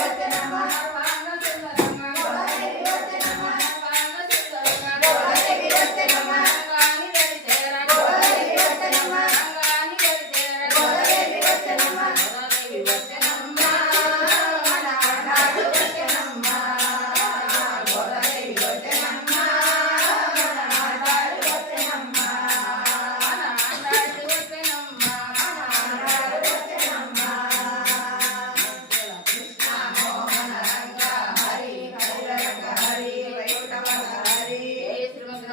నమ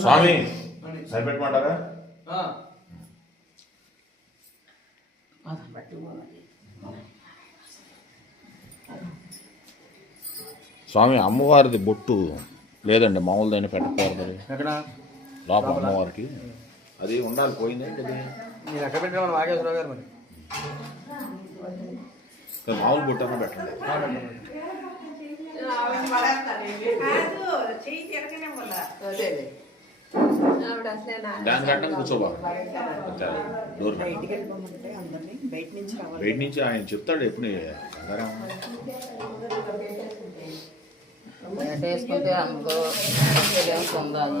స్వామి సరిపెట్టమంటారా స్వామి అమ్మవారిది బొట్టు లేదండి మామూలుదైనా ఎక్కడ? లోపల అమ్మవారికి. అది ఉండాలి పోయింది ఏంటిది మీరు ఎక్కడ నాగేశ్వరరావు గారు మరి? మామూలు బొట్టు అన్న పెట్టండి. దాని కట్టం కూర్చోబా డోర్ బయట నుంచి రావాలి బయట నుంచి ఆయన చెప్తాడు ఎప్పుడు వేసుకుంటే అమ్మకు పొందాలి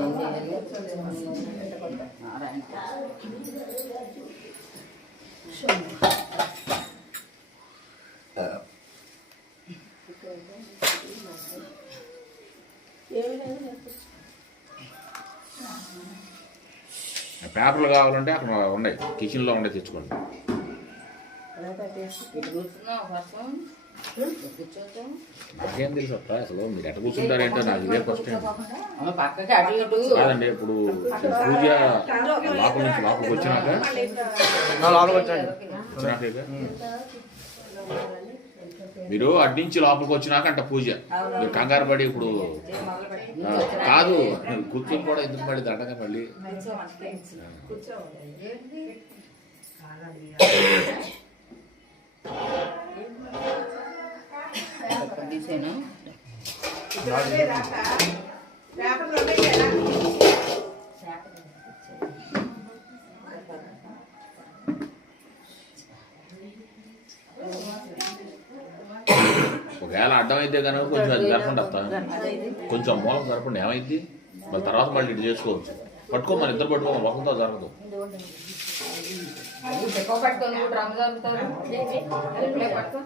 పేపర్లు కావాలంటే అక్కడ ఉన్నాయి. కిచెన్లో ఉండే తెచ్చుకోండి. నాకేం తెలుసు అక్క అసలు మీరు ఎట్ట కూర్చుంటారేంటో నాకు ఇదే ఫస్ట్ కాదండి ఇప్పుడు పూజ లోపల నుంచి లోపలికి వచ్చినాక లోపలికి వచ్చాను వచ్చినాక? మీరు అడ్డించి లోపలికి వచ్చినాక అంట పూజ. మీరు కంగారు పడి ఇప్పుడు కాదు కూర్చొని కూడా ఎందుకు మళ్ళీ దండగా మళ్ళీ? తీసేను. ఒకవేళ అడ్డం అయితే కనుక కొంచెం అది జరపండి అత్త. కొంచెం మూలం జరపండి ఏమైంది? మళ్ళీ తర్వాత మళ్ళీ ఇటు చేసుకోవచ్చు. పట్టుకో మన ఇద్దరు పట్టుకో ఒకరితో జరగదు. కూడా రమ్మ జరుగుతారు ఇప్పుడే పట్టుకో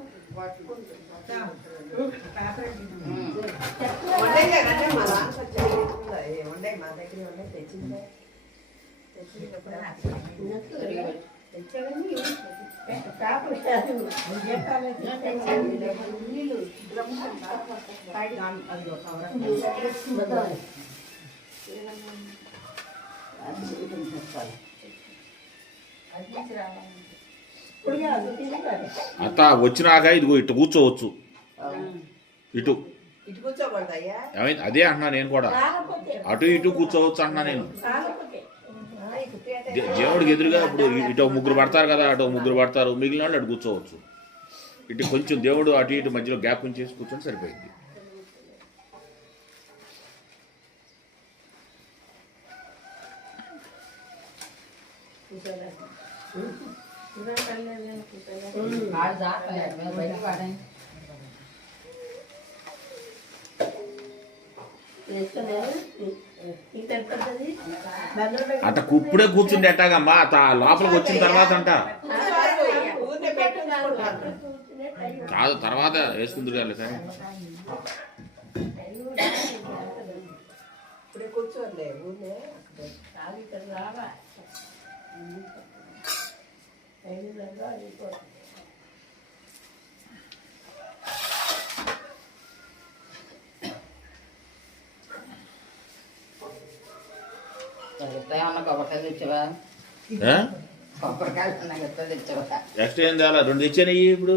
అత్త వచ్చినాక ఇదిగో ఇటు కూర్చోవచ్చు. ఇటు. అదే అంటున్నా నేను కూడా. అటు ఇటు కూర్చోవచ్చు అంటున్నా నేను. దేవుడికి ఎదురుగా ఇప్పుడు ఇటు ఒక ముగ్గురు పడతారు కదా అటు ఒక ముగ్గురు పడతారు మిగిలిన వాళ్ళు అటు కూర్చోవచ్చు. ఇటు కొంచెం దేవుడు అటు ఇటు మధ్యలో గ్యాప్ ఉంచేసి కూర్చొని సరిపోయింది. అట్ట ఇప్పుడే కూర్చుండే ఎట్టాగమ్మా లోపలికి వచ్చిన తర్వాత అంట. కాదు తర్వాత వేసుకుంది కానీ ఇప్పుడే కూర్చోలే కొబ్బరికాయలు తెచ్చావా? ఏ? తేలా రెండు తెచ్చాను ఇప్పుడు.